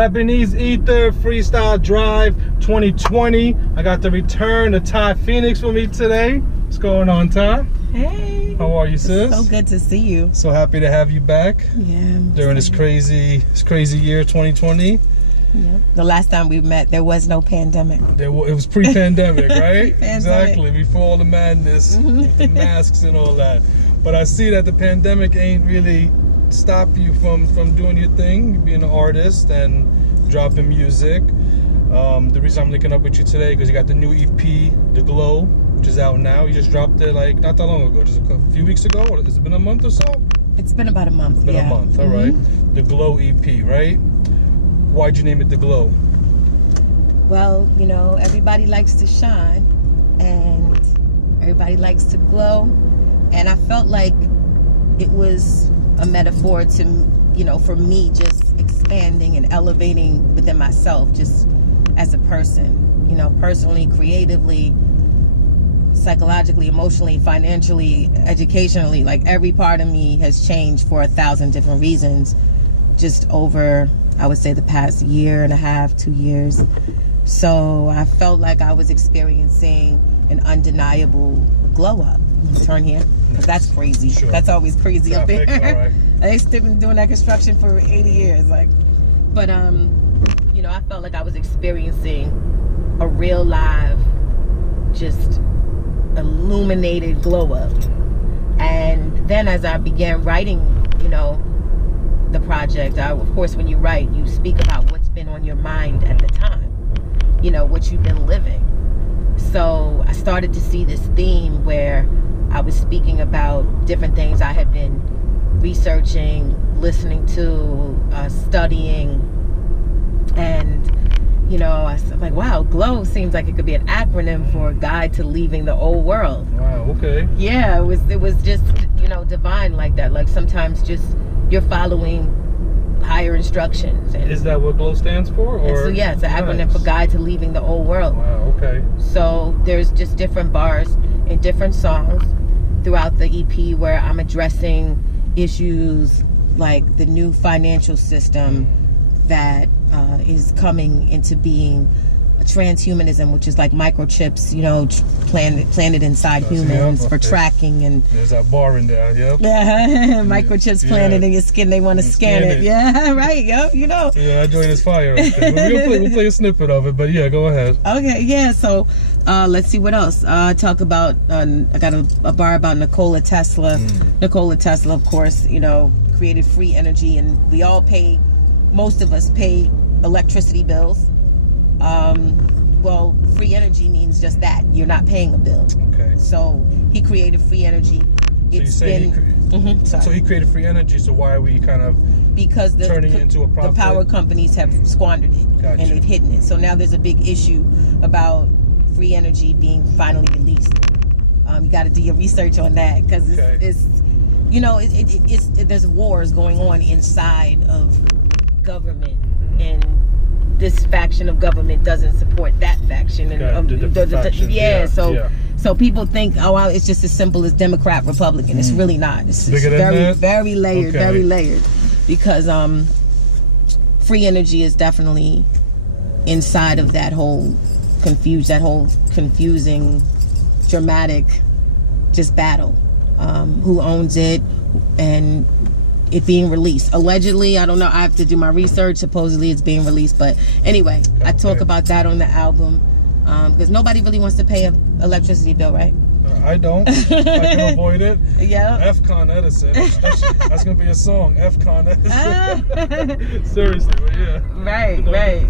Lebanese Ether Freestyle Drive 2020. I got the return of Tiye Phoenix with me today. What's going on, Tiye? Hey. How are you, sis? So good to see you. So happy to have you back. Yeah. During this crazy year 2020. Yeah. The last time we met, there was no pandemic. It was pre-pandemic, right? Pre-pandemic. Exactly, before all the madness with the masks and all that. But I see that the pandemic ain't really stop you from doing your thing, being an artist and dropping music. The reason I'm linking up with you today because you got the new EP, The Glow, which is out now. You just dropped it like not that long ago, just a few weeks ago. Has it been a month or so? It's been about a month. It's been a month. All right. The Glow EP, right? Why'd you name it The Glow? Well, you know, everybody likes to shine and everybody likes to glow, and I felt like it was a metaphor to, you know, for me just expanding and elevating within myself just as a person, you know, personally, creatively, psychologically, emotionally, financially, educationally. Like every part of me has changed for 1,000 different reasons just over, I would say, the past year and a half, 2 years. So I felt like I was experiencing an undeniable glow up. Turn here, because that's crazy. Sure. That's always crazy Traffic, up there. all right. They've been doing that construction for 80 years. But you know, I felt like I was experiencing a real live, just illuminated glow up. And then as I began writing, you know, the project, of course, when you write, you speak about what's been on your mind at the time, you know, what you've been living. So I started to see this theme where I was speaking about different things I had been researching, listening to, studying, and, you know, I was like, wow, GLOW seems like it could be an acronym for a guide to leaving the old world. Wow, okay. Yeah, it was just, you know, divine like that. Like sometimes just you're following higher instructions. And is that what GLOW stands for? Or? So yeah, it's an acronym for Guide to Leaving the Old World. Wow, okay. So there's just different bars in different songs throughout the EP where I'm addressing issues like the new financial system that is coming into being, transhumanism, which is like microchips, you know, planted inside humans for tracking, and there's that bar in there, yep. Yeah, microchips planted in your skin. They want to scan it. Yeah, right. Yep, you know. Yeah, that joint is fire. Right there. We'll play a snippet of it, but yeah, go ahead. Okay, yeah. So let's see what else. Talk about. I got a bar about Nikola Tesla. Nikola Tesla, of course, you know, created free energy, and we all pay. Most of us pay electricity bills. Well, free energy means just that. You're not paying a bill. Okay. So he created free energy. So he created free energy. So why are we kind of turning it into a profit? The power companies have squandered it, and they've hidden it. So now there's a big issue about free energy being finally released. You got to do your research on that because it's you know, there's wars going on inside of government, and this faction of government doesn't support that faction, and so people think, oh wow, it's just as simple as Democrat, Republican. It's really not. It's very layered, very layered, because free energy is definitely inside of that whole confusing, dramatic, just battle. Who owns it, and it being released allegedly. I don't know, I have to do my research. Supposedly it's being released, but anyway, I talk about that on the album because nobody really wants to pay an electricity bill, right? I don't. I can avoid it. Yeah. F-Con Edison. That's gonna be a song. F-Con Edison. Seriously, but yeah. Right.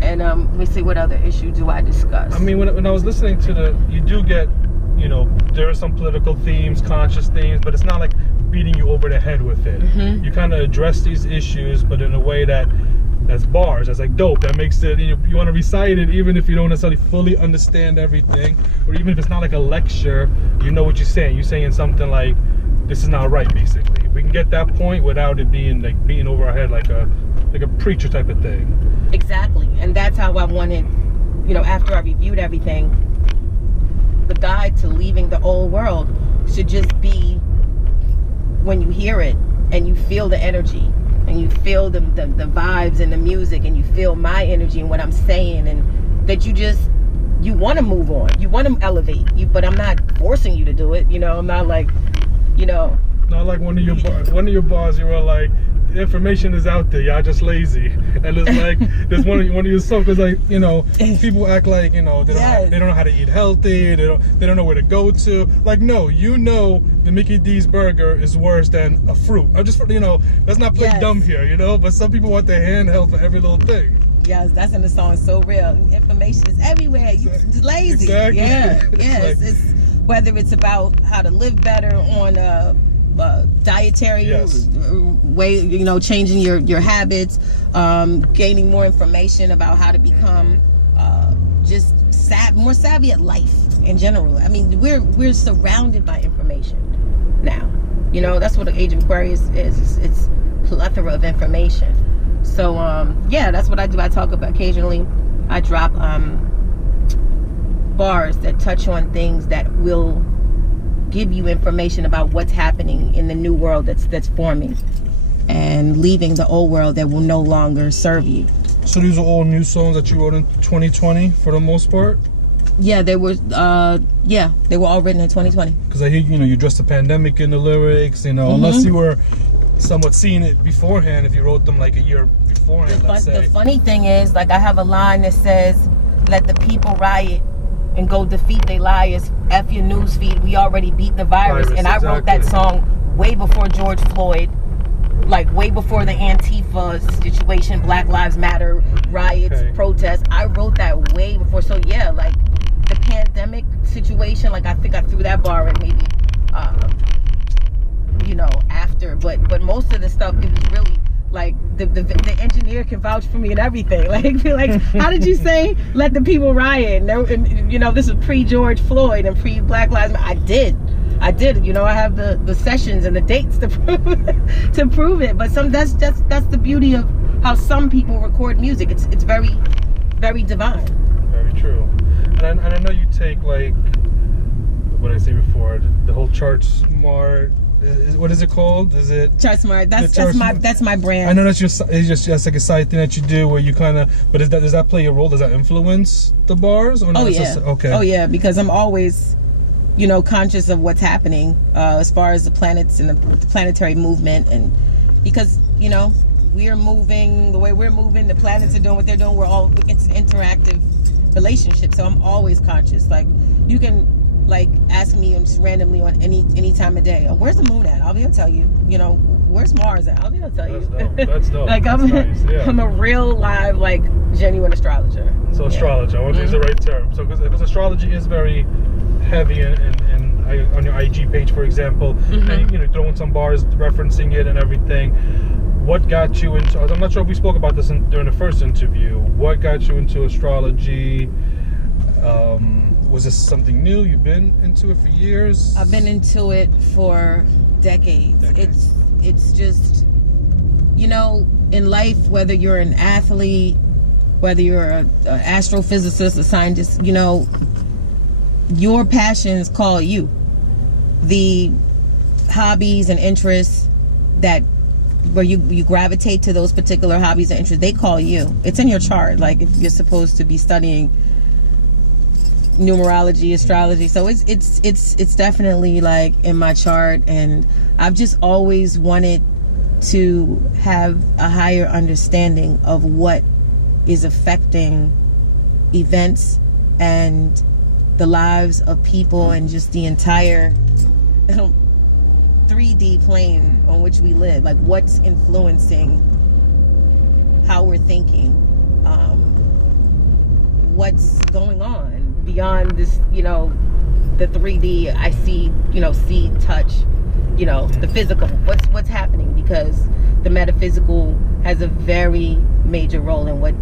And let me see, what other issue do I discuss? I mean, when I was listening to you do get, you know, there are some political themes, conscious themes, but it's not like beating you over the head with it. You kind of address these issues, but in a way that's bars. That's like dope. That makes it, you want to recite it even if you don't necessarily fully understand everything, or even if it's not like a lecture, you know what you're saying. You're saying something like, this is not right, basically. We can get that point without it being like beating over our head like a preacher type of thing. Exactly. And that's how I wanted, you know, after I reviewed everything, the guide to leaving the old world should just be when you hear it and you feel the energy and you feel the vibes and the music, and you feel my energy and what I'm saying, and that you want to move on, you want to elevate, but I'm not forcing you to do it. I'm not like, Not like one of your bars. You were like, the information is out there. Y'all just lazy. And it's like there's one of your songs. Cause like people act like they don't know how to eat healthy. They don't know where to go to. Like no, the Mickey D's burger is worse than a fruit. I'm just let's not play dumb here. But some people want their handheld for every little thing. Yes, that's in the song. It's so real. Information is everywhere. You just lazy. Exactly. Yeah, yeah. It's whether it's about how to live better on dietary way, changing your habits, gaining more information about how to become just more savvy at life in general. I mean, we're surrounded by information now. That's what the Age of Aquarius is. It's plethora of information. So that's what I do. I talk about occasionally. I drop bars that touch on things that will give you information about what's happening in the new world that's forming, and leaving the old world that will no longer serve you. So these are all new songs that you wrote in 2020 for the most part? Yeah, they were all written in 2020. Because I hear you addressed the pandemic in the lyrics, unless you were somewhat seeing it beforehand, if you wrote them like a year beforehand, let's say. The funny thing is, like, I have a line that says, "Let the people riot and go defeat they liars. F your news feed. We already beat the virus." And I wrote that song way before George Floyd, like way before the Antifa situation, Black Lives Matter riots, protests. I wrote that way before. So yeah, like the pandemic situation, like I think I threw that bar at maybe after, but most of the stuff, it was really like the engineer can vouch for me and everything. Like how did you say let the people riot? And this is pre-George Floyd and pre-Black Lives Matter. I did. I have the sessions and the dates to prove it. But that's the beauty of how some people record music. It's very, very divine. Very true. And I know you take, like, what I say before, the whole chart smart. What is it called? Is it Chart Smart? That's my brand. I know it's just like a side thing that you do where you kind of. But does that play a role? Does that influence the bars? Or oh yeah. Okay. Oh yeah, because I'm always, conscious of what's happening as far as the planets and the planetary movement, and because we are moving the way we're moving, the planets are doing what they're doing. It's an interactive relationship, so I'm always conscious. Like you can. Like ask me just randomly on any time of day, where's the moon at? I'll be able to tell you. Where's Mars at? I'll be able to tell you. That's dope. Like I'm a real live, like, genuine astrologer. So astrology, I want to use the right term. So because astrology is very heavy and on your IG page, for example, and, throwing some bars referencing it and everything. What got you into? I'm not sure if we spoke about this during the first interview. What got you into astrology? Was this something new? You've been into it for years? I've been into it for decades. It's just, in life, whether you're an athlete, whether you're an astrophysicist, a scientist, your passions call you. The hobbies and interests where you gravitate to those particular hobbies and interests, they call you. It's in your chart. Like if you're supposed to be studying numerology, astrology, so it's definitely like in my chart, and I've just always wanted to have a higher understanding of what is affecting events and the lives of people and just the entire 3D plane on which we live. Like what's influencing how we're thinking, what's going on beyond this, the 3D. I see, see, touch, the physical. What's happening, because the metaphysical has a very major role in what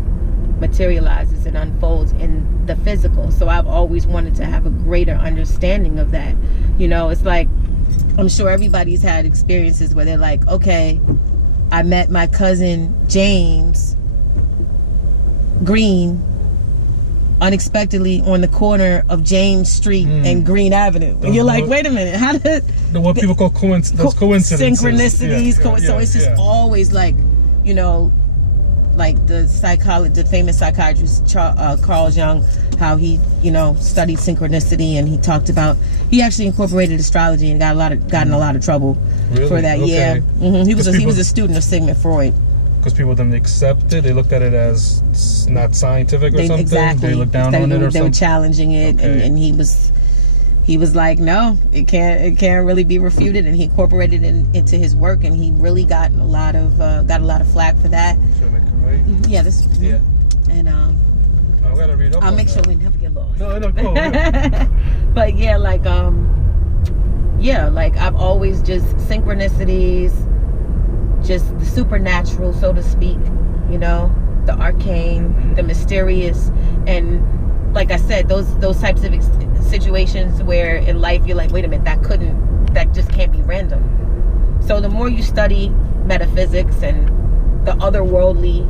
materializes and unfolds in the physical. So I've always wanted to have a greater understanding of that. It's like, I'm sure everybody's had experiences where they're like, okay, I met my cousin James Green unexpectedly on the corner of James Street and Green Avenue. And you're like, wait a minute, how did... What people call coincidences. Synchronicities. So it's just always like, you know, like the famous psychiatrist Carl Jung, how he, you know, studied synchronicity, and he talked about, he actually incorporated astrology and gotten a lot of trouble for that. Okay. Yeah, he was a student of Sigmund Freud. Because people didn't accept it, they looked at it as not scientific or something. Exactly. They looked down on it or something. They were challenging it, okay. and he was like, no, it can't really be refuted, and he incorporated it into his work, and he really got a lot of flack for that. Should I make it right? Yeah, this. Yeah. And I gotta read up. I'll make sure we never get lost. No, cool. Yeah. But yeah, like I've always just synchronicities, just the supernatural, so to speak, you know, the arcane, the mysterious, and like I said, those types of situations where in life you're like, wait a minute, that just can't be random. So the more you study metaphysics and the otherworldly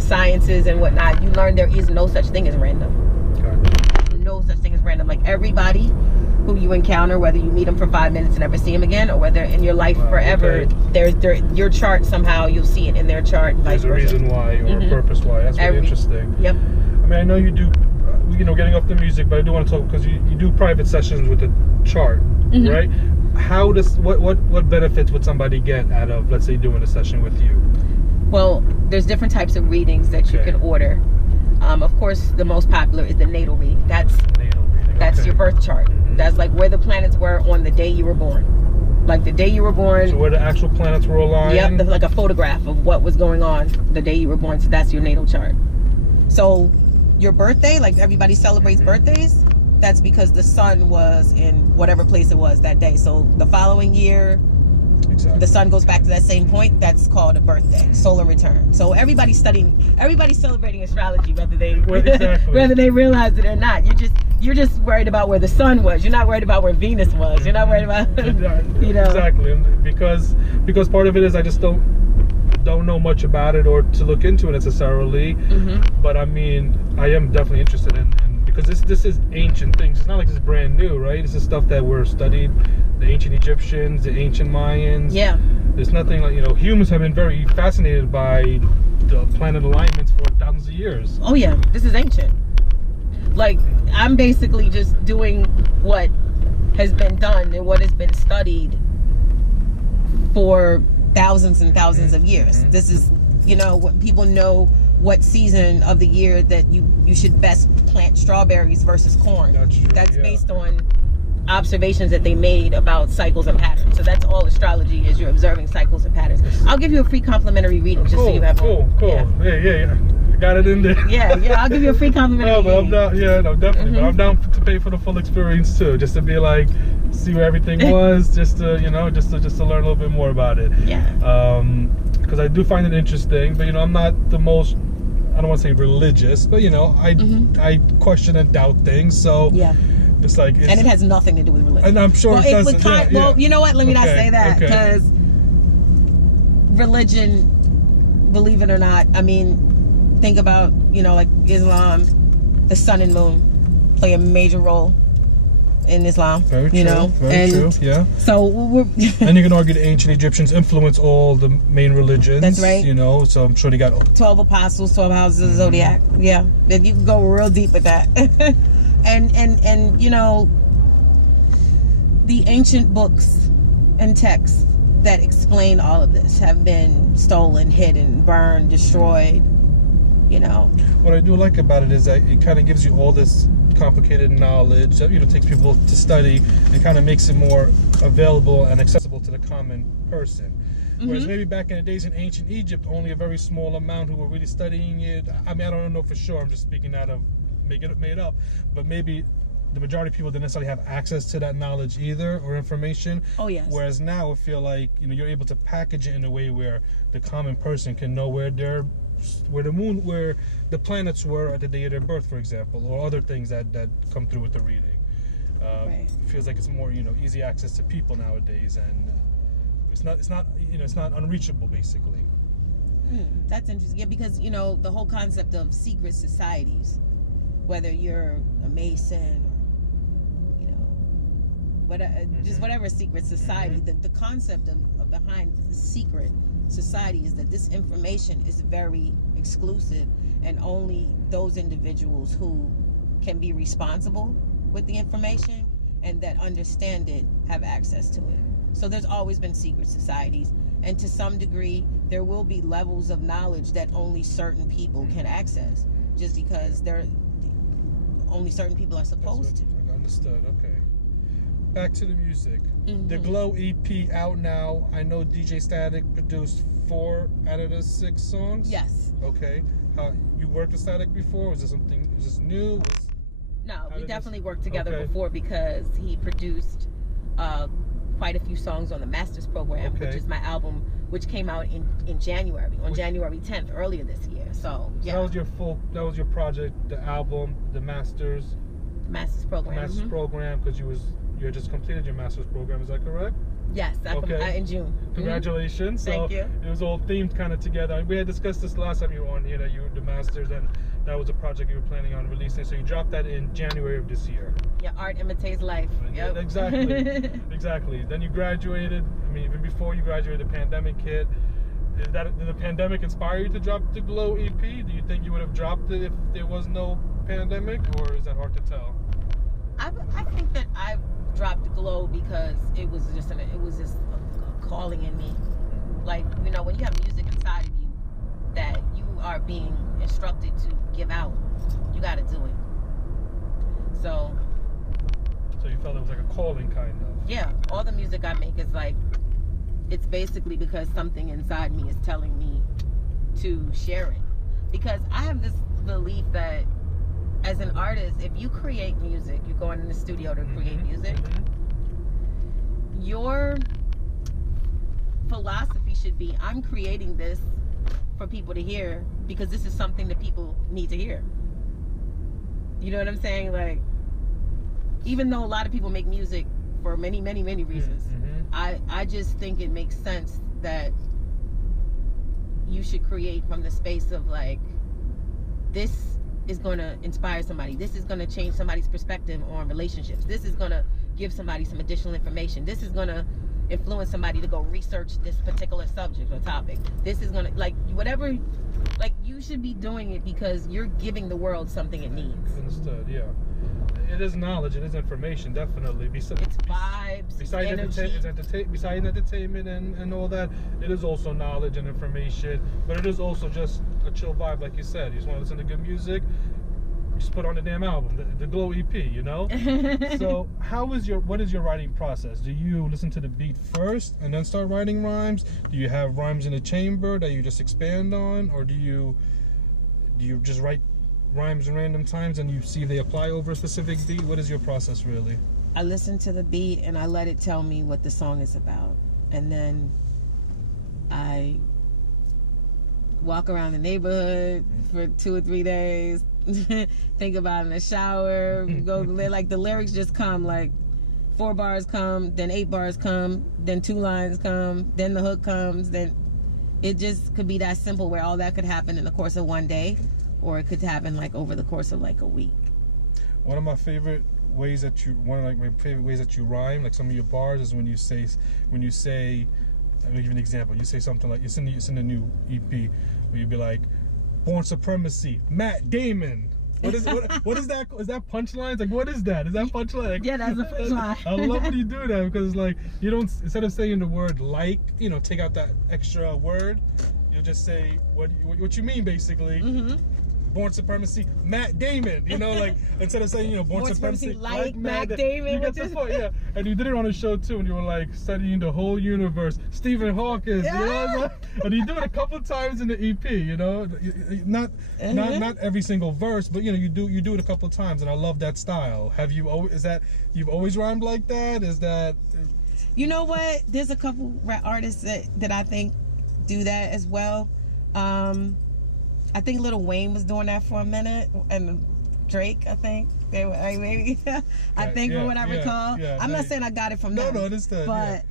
sciences and whatnot, you learn there is no such thing as random. Gotcha. No such thing as random. Like everybody who you encounter, whether you meet them for 5 minutes and never see them again, or whether in your life forever, okay. Your chart somehow you'll see it in their chart. There's a reason why or a purpose why. That's really interesting. Yep. I mean, I know you do, you know, getting off the music, but I do want to talk because you do private sessions with the chart, right? How does what benefits would somebody get out of, let's say, doing a session with you? Well, there's different types of readings that you can order. Of course, the most popular is the natal reading. That's your birth chart. That's like where the planets were on the day you were born. Like the day you were born. So where the actual planets were aligned? Yep, like a photograph of what was going on the day you were born. So that's your natal chart. So your birthday, like everybody celebrates birthdays, that's because the sun was in whatever place it was that day. So the following year, the sun goes back to that same point. That's called a birthday, solar return. So everybody's celebrating astrology, whether they realize it or not. You're just worried about where the sun was. You're not worried about where Venus was. You're not worried about you know. Exactly, because part of it is I just don't know much about it or to look into it necessarily. But I mean, I am definitely interested in because this is ancient things. It's not like this is brand new, right? This is stuff that were studied. The ancient Egyptians, the ancient Mayans. Yeah. There's nothing like, you know, humans have been very fascinated by the planet alignments for thousands of years. Oh yeah, this is ancient. Like, I'm basically just doing what has been done and what has been studied for thousands and thousands of years. This is, you know, what people know what season of the year that you should best plant strawberries versus corn. That's true. That's based on observations that they made about cycles and patterns. So that's all astrology is. You're observing cycles and patterns. I'll give you a free complimentary reading just so you have one. Cool. Yeah. Got it in there. Yeah. I'll give you a free complimentary reading. But I'm down. Yeah, no, definitely. But I'm down to pay for the full experience too, just to be like, see where everything was, just to learn a little bit more about it. Yeah. Because I do find it interesting, but you know, I'm not the most, I don't want to say religious, but you know, I question and doubt things. So yeah. It's like, and it has nothing to do with religion. And I'm sure it doesn't. Well, you know what? Let me not say that, because religion, believe it or not, I mean, think about, you know, like Islam, the sun and moon play a major role in Islam. Very true. You know, very true. Yeah. So and you can argue the ancient Egyptians influence all the main religions. That's right. You know, so I'm sure they got 12 apostles, 12 houses of the zodiac. Yeah, then you can go real deep with that. And you know, the ancient books and texts that explain all of this have been stolen, hidden, burned, destroyed. You know. What I do like about it is that it kind of gives you all this complicated knowledge that, you know, takes people to study and kind of makes it more available and accessible to the common person. Whereas maybe back in the days in ancient Egypt, only a very small amount who were really studying it. I mean, I don't know for sure. I'm just speaking out of made up, but maybe the majority of people didn't necessarily have access to that knowledge either, or information. Oh yes. Whereas now I feel like, you know, you're able to package it in a way where the common person can know where the planets were at the day of their birth, for example, or other things that come through with the reading. Right. Feels like it's more, you know, easy access to people nowadays, and it's not unreachable basically. That's interesting. Yeah, because, you know, the whole concept of secret societies, whether you're a Mason or, you know, but just whatever secret society. The concept of behind the secret society is that this information is very exclusive, and only those individuals who can be responsible with the information and that understand it have access to it. So there's always been secret societies, and to some degree there will be levels of knowledge that only certain people can access, just because only certain people are supposed to. Understood. Okay. Back to the music. The Glow EP out now. I know DJ Static produced 4 out of the 6 songs. Yes. Okay. You worked with Static before? Was this new? No, we definitely worked together before, because he produced quite a few songs on the Masters program, which is my album, which came out in January, on January 10th, earlier this year. So yeah. That was your project, the album, the Masters program, because you had just completed your Masters program, is that correct? Yes, in June. Congratulations. Thank you. It was all themed kind of together. We had discussed this last time you were on here, that you were the Masters, and that was a project you were planning on releasing. So you dropped that in January of this year. Yeah, art imitates life. Yep. Exactly. Exactly. Then you graduated. I mean, even before you graduated, the pandemic hit. Did the pandemic inspire you to drop the Glow EP? Do you think you would have dropped it if there was no pandemic, or is that hard to tell? I think that I dropped the Glow because it was just a calling in me. Like, you know, when you have music inside of you that you are being instructed to give out, you got to do it. So you felt it was like a calling, kind of. Yeah, all the music I make is like, it's basically because something inside me is telling me to share it. Because I have this belief that as an artist, if you create music, you're going in the studio to create music, your philosophy should be, I'm creating this for people to hear because this is something that people need to hear. You know what I'm saying? Like, even though a lot of people make music for many, many, many reasons, I just think it makes sense that you should create from the space of like, this is going to inspire somebody. This is going to change somebody's perspective on relationships. This is going to give somebody some additional information. This is going to influence somebody to go research this particular subject or topic. This is going to, like, whatever, like, you should be doing it because you're giving the world something it needs. Understood, yeah. It is knowledge, it is information, definitely. It's vibes, besides entertainment and all that, it is also knowledge and information, but it is also just a chill vibe, like you said. You just want to listen to good music, just put on the damn album, the Glow EP, you know? So what is your writing process? Do you listen to the beat first and then start writing rhymes? Do you have rhymes in the chamber that you just expand on? Or do you just write rhymes in random times and you see if they apply over a specific beat? What is your process really? I listen to the beat and I let it tell me what the song is about, and then I walk around the neighborhood for 2 or 3 days, think about it in the shower, go like the lyrics just come, like 4 bars come, then 8 bars come, then 2 lines come, then the hook comes. Then it just could be that simple, where all that could happen in the course of one day, or it could happen like over the course of like a week. One of my favorite ways that you rhyme, like some of your bars, is when you say let me give you an example. You say something like, it's in the new EP, where you be like, "Born Supremacy, Matt Damon." What is that? Is that punchlines? Like, what is that? Is that punchline? Like, yeah, that's a punchline. I love when you do that, because like, you don't, instead of saying the word like, you know, take out that extra word, you'll just say what you mean, basically. Born Supremacy, Matt Damon. You know, like, instead of saying, you know, Born Supremacy like Matt Damon. You get the point, yeah. And you did it on a show too, and you were like studying the whole universe. Stephen Hawking, you know, and you do it a couple times in the EP. You know, not every single verse, but you know, you do it a couple times, and I love that style. You've always rhymed like that? Is that? You know what? There's a couple artists that I think do that as well. I think Lil Wayne was doing that for a minute, and Drake, I think. They were like, maybe. I think from what I recall. Yeah, I'm not saying I got it from them. No, understood.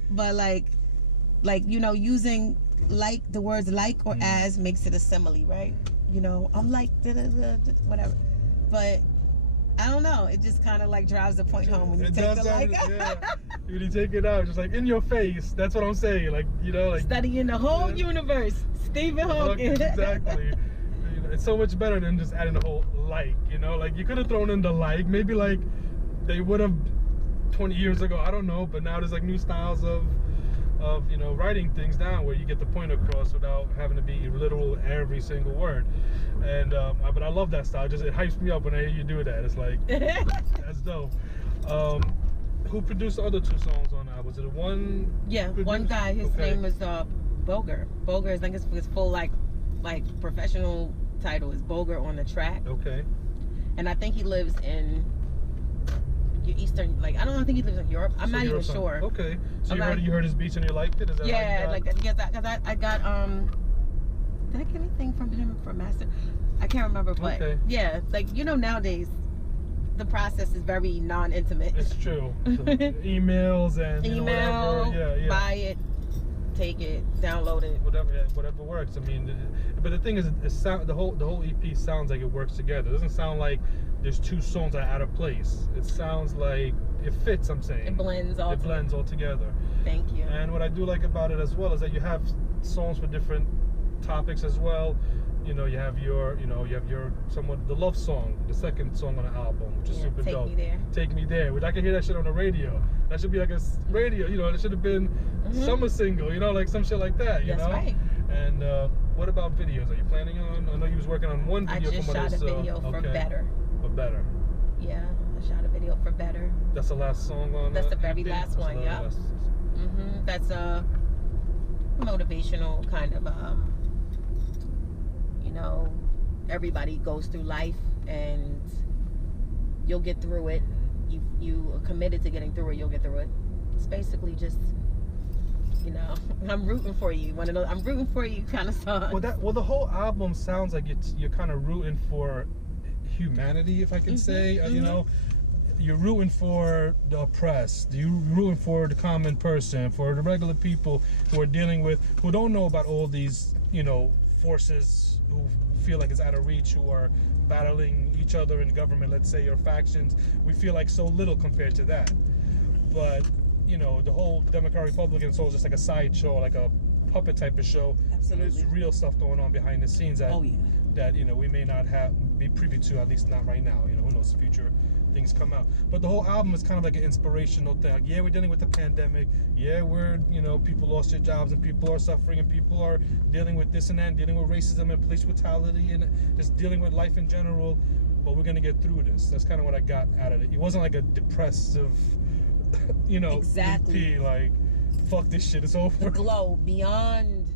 But like you know, using like, the words like or as makes it a simile, right? You know, I'm like whatever. But I don't know. It just kind of like drives the point home when you take does the sound, like. yeah. When you take it out, just like in your face. That's what I'm saying. Like, you know, like Studying the whole universe. Stephen Hawking. Exactly. You know, it's so much better than just adding the whole like. You know, like you could have thrown in the like. Maybe like they would have 20 years ago. I don't know. But now there's like new styles of you know, writing things down where you get the point across without having to be literal every single word. And but I love that style. Just it hypes me up when I hear you do that. It's like that's dope. Who produced the other 2 songs on that? Was it one? Yeah, one guy. His name was Boger. Boger is like his full like professional title is Boger on the track. Okay. And I think he lives in Eastern, like I think he lives in Europe. I'm not even sure. Okay, so you heard his beats and you liked it? Is that yeah, like because I got did I get anything from him for master? I can't remember, but yeah, like you know nowadays the process is very non-intimate. It's true. Emails and you know, whatever. Buy it, take it, download it, whatever works. I mean, but the thing is, the whole EP sounds like it works together. It doesn't sound like there's 2 songs that are out of place. It sounds like it fits. I'm saying it blends all together. Thank you. And what I do like about it as well is that you have songs for different topics as well. You know, you have your the love song, the second song on the album, which is super dope. Take Me There, which I can hear that shit on the radio. That should be like a radio, you know, it should have been summer single, you know, like some shit like that, you know? That's right. And what about videos? Are you planning on? I know you was working on one video. I just shot a video for Better. For Better. Yeah, I shot a video for Better. That's the last song on. That's the very last one. Yeah. That's a motivational kind of you know, everybody goes through life and you'll get through it. You are committed to getting through it, you'll get through it. It's basically just, you know, I'm rooting for you. One of those I'm rooting for you kind of song. Well, the whole album sounds like you're kind of rooting for humanity, if I can say. You know, you're rooting for the oppressed. You're rooting for the common person, for the regular people who don't know about all these, you know, forces who feel like it's out of reach, who are battling each other in government, let's say, or factions. We feel like so little compared to that. But, you know, the whole Democrat Republican is just like a sideshow, like a puppet type of show. Absolutely. And there's real stuff going on behind the scenes that, that you know, we may not be privy to, at least not right now. You know, who knows, future things come out. But the whole album is kind of like an inspirational thing. Like, yeah, we're dealing with the pandemic. Yeah, you know, people lost their jobs and people are suffering and people are dealing with this and that, and dealing with racism and police brutality and just dealing with life in general. But we're going to get through this. That's kind of what I got out of it. It wasn't like a depressive, you know, EP, like, fuck this shit, it's over. The glow beyond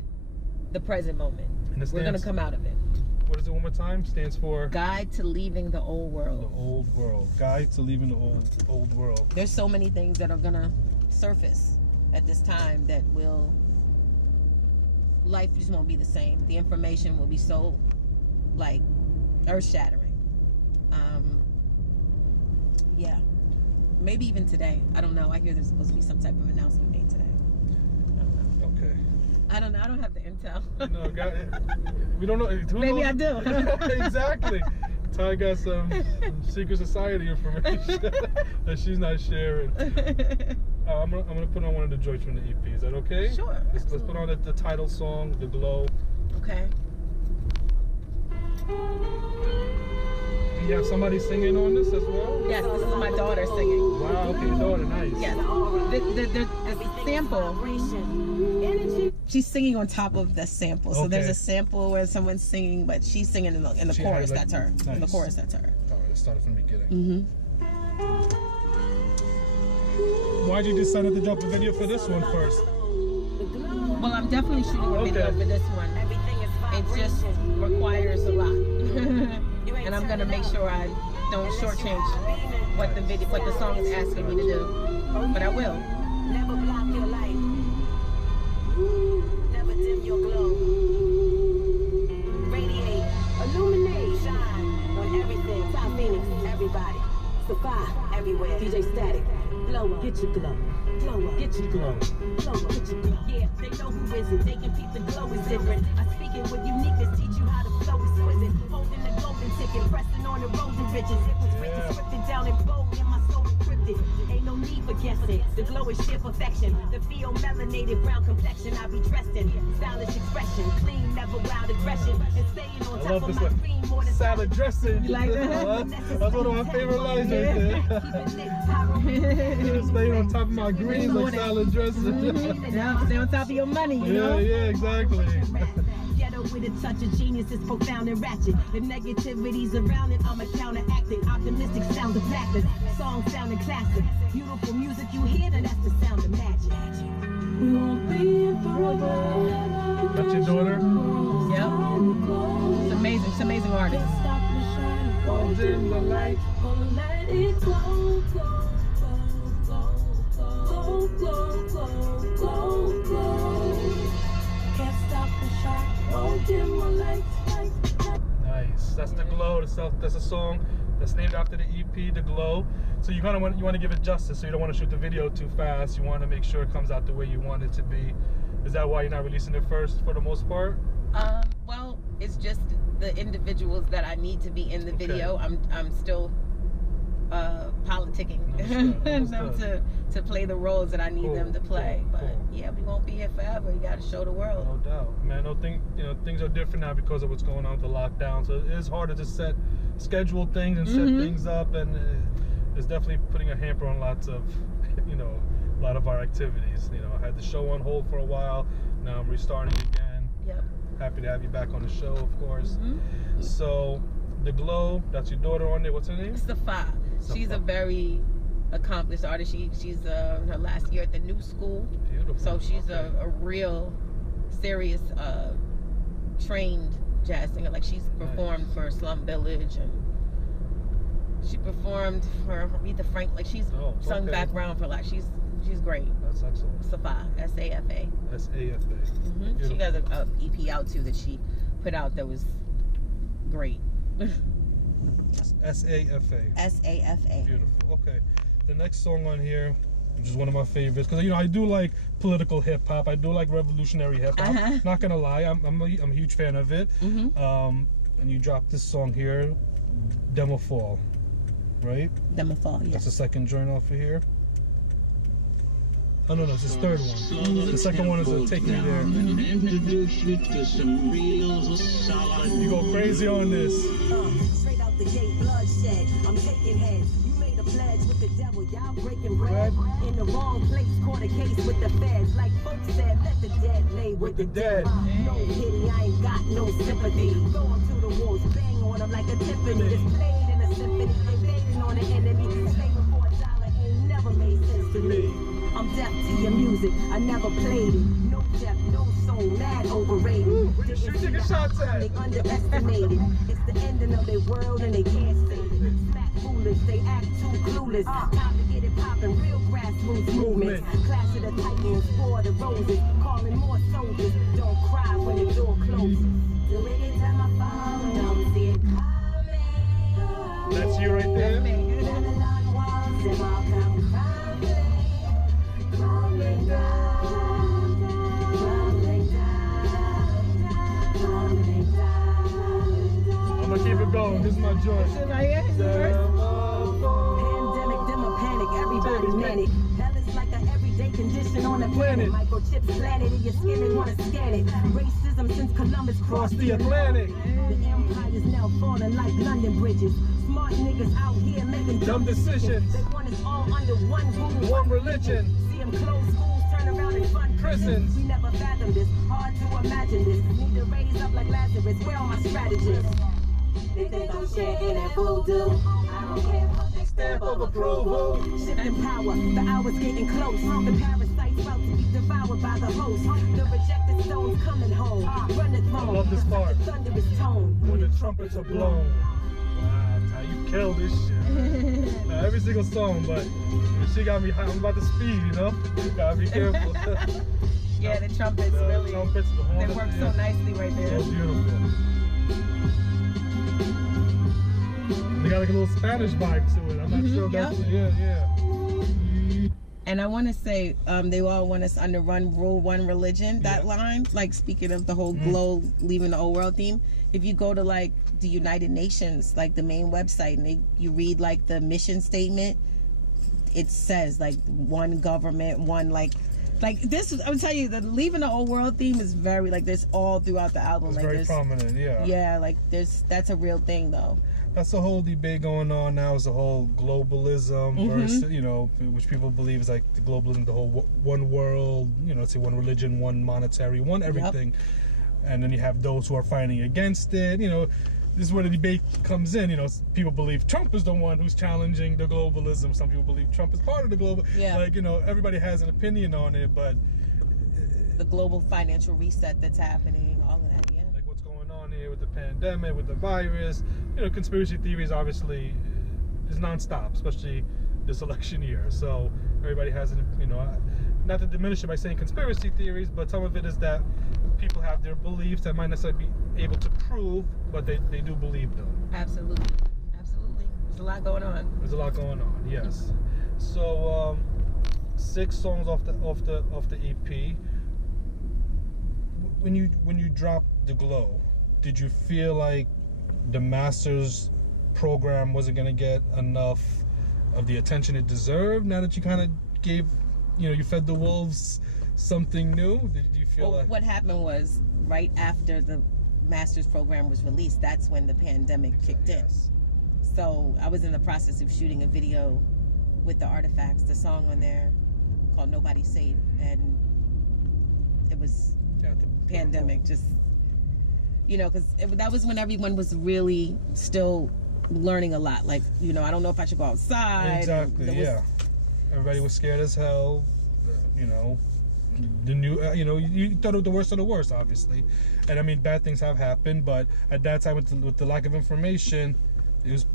the present moment. We're going to come out of it. What is it one more time? Stands for? Guide to Leaving the Old World. The Old World. Guide to Leaving the Old World. There's so many things that are going to surface at this time that life just won't be the same. The information will be so, like, earth-shattering. Yeah. Maybe even today. I don't know. I hear there's supposed to be some type of announcement made today. I don't know. Okay. I don't know. I don't have the intel. No, we don't know. Maybe I do. Exactly. Tiye got some secret society information that she's not sharing. I'm gonna put on one of the joints from the EP. Is that okay? Sure. Let's put on the title song, The Glow. Okay. You have somebody singing on this as well? Yes, this is my daughter singing. Wow, okay, your daughter, nice. Yes. The sample, she's singing on top of the sample. So there's a sample where someone's singing, but she's singing in the chorus, that's her. Nice. In the chorus, that's her. Alright, let's start it from the beginning. Why'd you decide to drop a video for this one first? Well, I'm definitely shooting a video for this one. It just requires a lot. And I'm gonna make sure I don't shortchange what the song is asking me to do. But I will. Never block your light. Never dim your glow. Radiate, illuminate, shine on everything. Top Phoenix, everybody. Survive everywhere. DJ Static, glow up, get your glow. Glow up, get your glow. Glow up, get your glow. Yeah, they know who is it. They can peep the glow is different. I speak it with uniqueness, teach you how to flow exquisite. Holding the golden ticket, pressing on the roses riches. It was written, scripted, profound and bold in my soul encrypted. Ain't no need for guessing. The glow is sheer perfection. The feel melanated brown complexion I be dressed in. Stylish expression, clean, never wild aggression. And staying on top of my green more than salad dressing. You like that? That's one of my favorite lines right there. Staying on top of my greens like salad dressing. Yeah, stay on top of your money, you know? Yeah, exactly. Ghetto with a touch of genius is profound and ratchet. The negativity's around it, I'm a counteracting. Optimistic sound of blackness, song sounding classic. Beautiful music you hear, then that's the sound of magic. We won't be here forever. That's your daughter? Yep. It's amazing. It's an amazing artist. Stop the shine, Hold in the light. gonna let it glow, glow, glow, glow, glow, glow. Can't stop the shine, hold in my light. Nice. That's The Glow. That's a song that's named after the EP, The Glow. So you want to give it justice. So you don't want to shoot the video too fast. You want to make sure it comes out the way you want it to be. Is that why you're not releasing it first for the most part? Well, it's just the individuals that I need to be in the video. I'm still politicking them to play the roles that I need them to play. But yeah, we won't be here forever. You got to show the world. No doubt, man. Things are different now because of what's going on with the lockdown. So it is harder to schedule things and set things up, and it's definitely putting a hamper on lots of, a lot of our activities. I had the show on hold for a while. Now I'm restarting again. Yep. Happy to have you back on the show, of course. So, The Glow, that's your daughter on there. What's her name? Safa. She's a very accomplished artist. She's her last year at the new school. Beautiful. So she's a real serious trained jazz singer. Like she's performed for Slum Village, and she performed for Aretha Franklin. Like she's sung background for she's great. That's excellent. Safa, S-A-F-A. S-A-F-A. She has a EP out too that she put out that was great. S-A-F-A. S-A-F-A. Beautiful. Okay. The next song on here, which is one of my favorites, because I do like political hip hop. I do like revolutionary hip hop. Not gonna lie, I'm a huge fan of it. And you dropped this song here, Demo Fall, right? Demo Fall, yeah. That's the second joint off of here. Oh no, it's his third one. The second one is Take Me There. You go crazy on this. Straight out the gate, bloodshed. I'm taking heads. You made a pledge with the devil. Y'all breaking bread in the wrong place. Caught a case with the feds. Like folks said, let the dead lay with the dead. No pity, I ain't got no sympathy. Throw 'em to the walls, bang on 'em like a Tiffany. It's played in a symphony, invading on the enemy. Slaving for $1 ain't never made sense to me. I'm deaf to your music, I never played it. No depth, no soul, mad overrated. Take a shot at They underestimated. It's the ending of their world and they can't save it. Smack foolish, they act too clueless. Time to get it poppin', real grassroots movements. Clash of the Titans, War the Roses. Calling more soldiers, don't cry when the door closes. Do it time I fall, don't see it coming. That's you right there? Down the long walls, them all come crumbling. Crumbling down, crumbling down, crumbling down. I'm gonna keep it going. This is my joint. Pandemic, demo panic, everybody manic. Hell is like an everyday condition on the planet. Microchips planted in your skin and wanna scan it. Racism since Columbus crossed the Atlantic. The empire's now falling like London bridges. Smart niggas out here making dumb decisions. They want us all under one rule, One religion. See them close schools, turn around and fund prisons. We never fathomed this, hard to imagine this. Need to raise up like Lazarus, where are my strategists? They think I'm shaking that voodoo. I don't care what they stamp of approval. Shifting power, the hour's getting close. The parasites about to be devoured by the host. The rejected stones coming home. Run the throne. I love this part. The thunderous tone. When the trumpets are blown. Wow, Ty, you killed this shit. Now, every single song, but she got me hot. I'm about to speed, Gotta be careful. Yeah, the trumpets really. Trumpets, the horn, they work so nicely right there. So beautiful. They got like a little Spanish vibe to it. I'm not sure if that's yeah. And I want to say, they all want us under rule one religion. That line, like speaking of the whole glow leaving the old world theme. If you go to like the United Nations, like the main website, and you read like the mission statement, it says like one government, one like this. I'm telling you, the leaving the old world theme is very like this all throughout the album. It's like very prominent. Yeah, like that's a real thing though. That's the whole debate going on now, is the whole globalism versus, which people believe is like the globalism, the whole one world, let's say one religion, one monetary, one everything. Yep. And then you have those who are fighting against it. This is where the debate comes in. People believe Trump is the one who's challenging the globalism. Some people believe Trump is part of the global. Yeah. Like, everybody has an opinion on it, but the global financial reset that's happening, all of that, yeah. Like what's going on here with the pandemic, with the virus, conspiracy theories obviously is nonstop, especially this election year. So everybody has not to diminish it by saying conspiracy theories, but some of it is that people have their beliefs that might necessarily be able to prove, but they do believe them. Absolutely. There's a lot going on. Yes. So 6 songs off the EP. When you dropped The Glow, did you feel like the Masters program wasn't going to get enough of the attention it deserved now that you kind of gave, you fed the wolves something new? Did you feel like... What happened was, right after the Masters program was released, that's when the pandemic kicked in. So I was in the process of shooting a video with the Artifacts, the song on there called Nobody's Safe, and it was... the pandemic just because that was when everyone was really still learning a lot, like I don't know if I should go outside. Exactly. Everybody was scared as hell. The new you thought of the worst of the worst, obviously, and I mean bad things have happened, but at that time with the lack of information, it was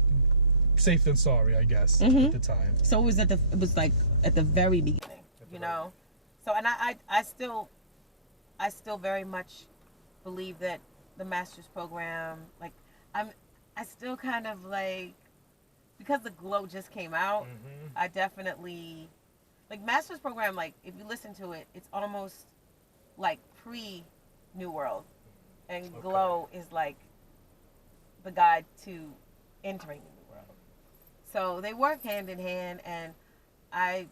safe than sorry, I guess, at the time. So it was like at the very beginning, so and I still very much believe that the Masters program, like I still kind of like, because The Glow just came out, I definitely, like Masters program, like if you listen to it, it's almost like pre-New World, and Glow is like the guide to entering the New World. So they work hand in hand, and I,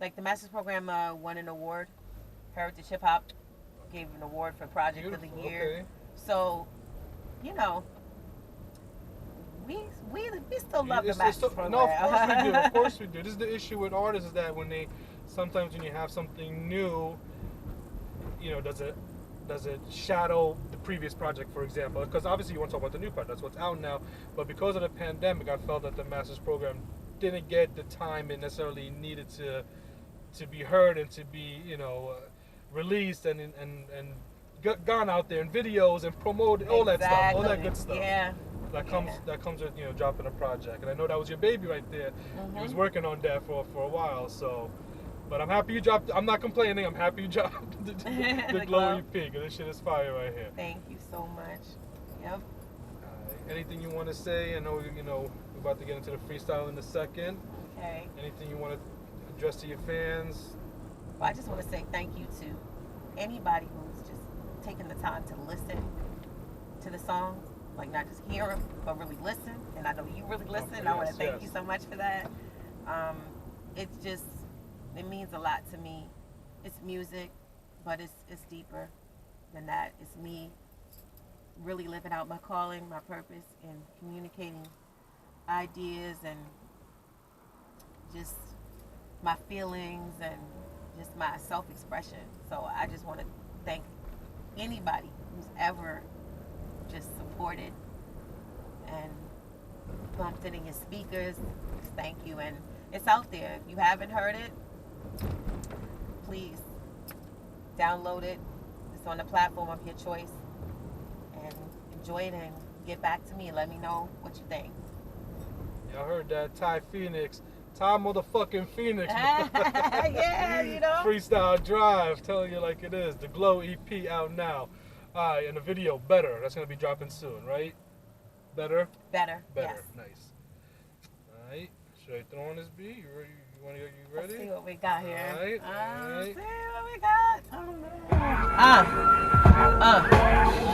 like the Masters program won an award. Heritage Hip Hop gave an award for Project of the Year. Okay. So, we still love the Masters program. No, of course we do. Of course we do. This is the issue with artists, is that when you have something new, does it shadow the previous project, for example? Because obviously you want to talk about the new project, that's what's out now. But because of the pandemic, I felt that the Masters program didn't get the time it necessarily needed to be heard and to be, released and gone out there in videos and promoted, all that stuff, all that good stuff. Yeah. That comes with dropping a project. And I know that was your baby right there. You was working on that for a while, so. But I'm happy you dropped. I'm not complaining. I'm happy you dropped the Glow EP, because this shit is fire right here. Thank you so much. Yep. Anything you want to say? I know we're about to get into the freestyle in a second. Okay. Anything you want to address to your fans? Well, I just want to say thank you to anybody who's just taking the time to listen to the songs, like not just hear them, but really listen. And I know you really listen. I want to thank you so much for that. It means a lot to me. It's music, but it's deeper than that. It's me really living out my calling, my purpose, and communicating ideas and just my feelings and just my self-expression. So I just want to thank anybody who's ever just supported and bumped it in your speakers. Just thank you. And it's out there. If you haven't heard it, please download it. It's on the platform of your choice, and enjoy it and get back to me and let me know what you think. Y'all heard that? Tiye Phoenix. Tiye motherfucking Phoenix. Yeah, Freestyle Drive, telling you like it is. The Glow EP out now. Alright, and the video, Better. That's going to be dropping soon, right? Better? Better, yes. Nice. Alright, should I throw on this beat? You You Let's ready? see what we got here. All right. See what we got.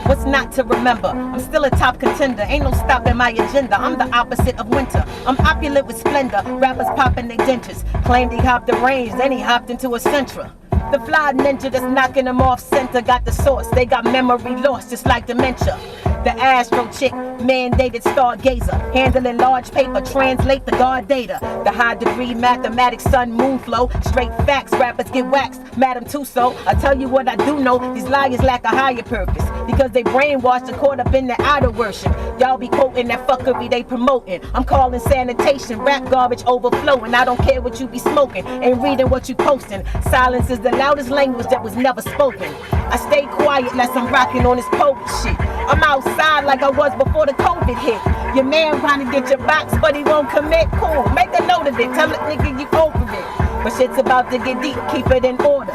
What's not to remember? I'm still a top contender. Ain't no stopping my agenda. I'm the opposite of winter. I'm opulent with splendor. Rappers popping their dentures. Claimed he hopped the range, then he hopped into a Sentra. The fly ninja that's knocking them off center got the source. They got memory lost, just like dementia. The Astro chick, mandated stargazer, handling large paper, translate the guard data. The high degree mathematics, sun, moon flow, straight facts, rappers get waxed, Madam Tussauds. I tell you what I do know, these liars lack a higher purpose, because they brainwashed and caught up in the idol worship. Y'all be quoting that fuckery they promoting. I'm calling sanitation, rap garbage overflowing. I don't care what you be smoking, ain't reading what you posting. Silence is the loudest language that was never spoken. I stay quiet unless I'm rocking on this poet shit. I'm outside like I was before the COVID hit. Your man trying to get your box, but he won't commit. Cool, make a note of it. Tell the nigga you over it. But shit's about to get deep, keep it in order.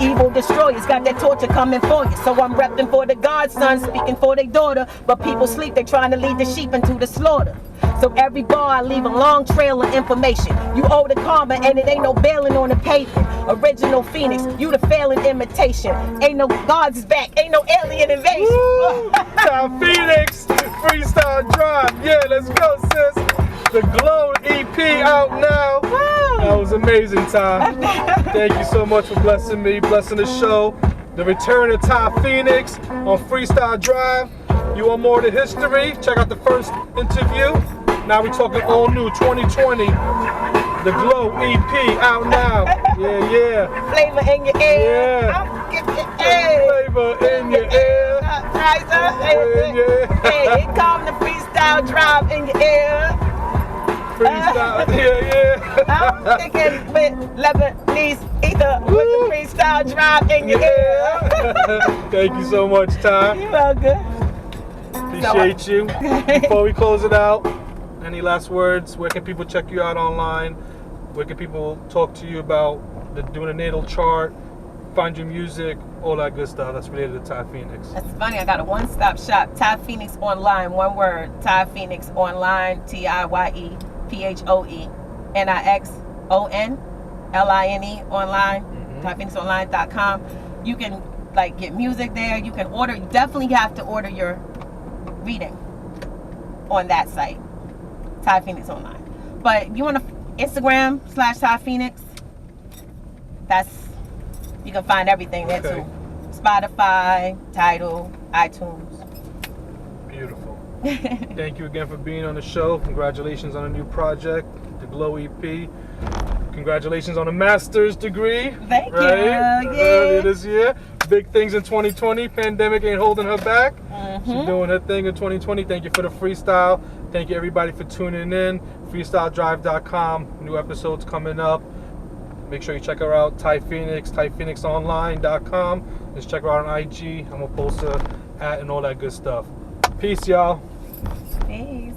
Evil destroyers got that torture coming for you. So I'm repping for the godson, speaking for their daughter. But people sleep, they trying to lead the sheep into the slaughter. So every bar I leave a long trail of information. You owe the karma and it ain't no bailing on the pavement. Original Phoenix, you the failing imitation. Ain't no gods back, ain't no alien invasion. Tiye Phoenix, Freestyle Drive. Yeah, let's go, sis. The Glow EP out now. That was amazing, Ty. Thank you so much for blessing me, blessing the show. The return of Tiye Phoenix on Freestyle Drive. You want more of the history? Check out the first interview. Now we're talking all new 2020. The Glow EP out now. Yeah. Flavor in your ear. Yeah. Flavor in your ear. Hey, it come the Freestyle Drive in your ear. Freestyle, I'm thinking with Lebanese ether with the Freestyle Drive in your ear. Thank you so much, Ty. You're welcome. Appreciate you. Before we close it out, any last words? Where can people check you out online? Where can people talk to you about doing a natal chart, find your music, all that good stuff that's related to Tiye Phoenix? That's funny. I got a one-stop shop. Tiye Phoenix Online, one word. Tiye Phoenix Online. TiyePhoenixOnline online. TiyePhoenixOnline.com. You can get music there. You can order. You definitely have to order your reading on that site, Tiye Phoenix Online. But you want to Instagram /Tiye Phoenix. You can find everything there too. Spotify, Tidal, iTunes. Beautiful. Thank you again for being on the show. Congratulations on a new project, the Glow EP. Congratulations on a master's degree. Thank you. Earlier this year. Big things in 2020. Pandemic ain't holding her back. She's doing her thing in 2020. Thank you for the freestyle. Thank you everybody for tuning in. FreestyleDrive.com. New episodes coming up. Make sure you check her out. Tiye Phoenix, TiyePhoenixOnline.com. Just check her out on IG. I'm gonna post her at and all that good stuff. Peace, y'all. Peace.